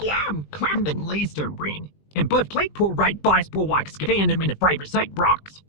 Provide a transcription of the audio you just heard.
Yeah, I'm climbing laser ring. And but Playpool right by spool like scan him in the favorite site rocks.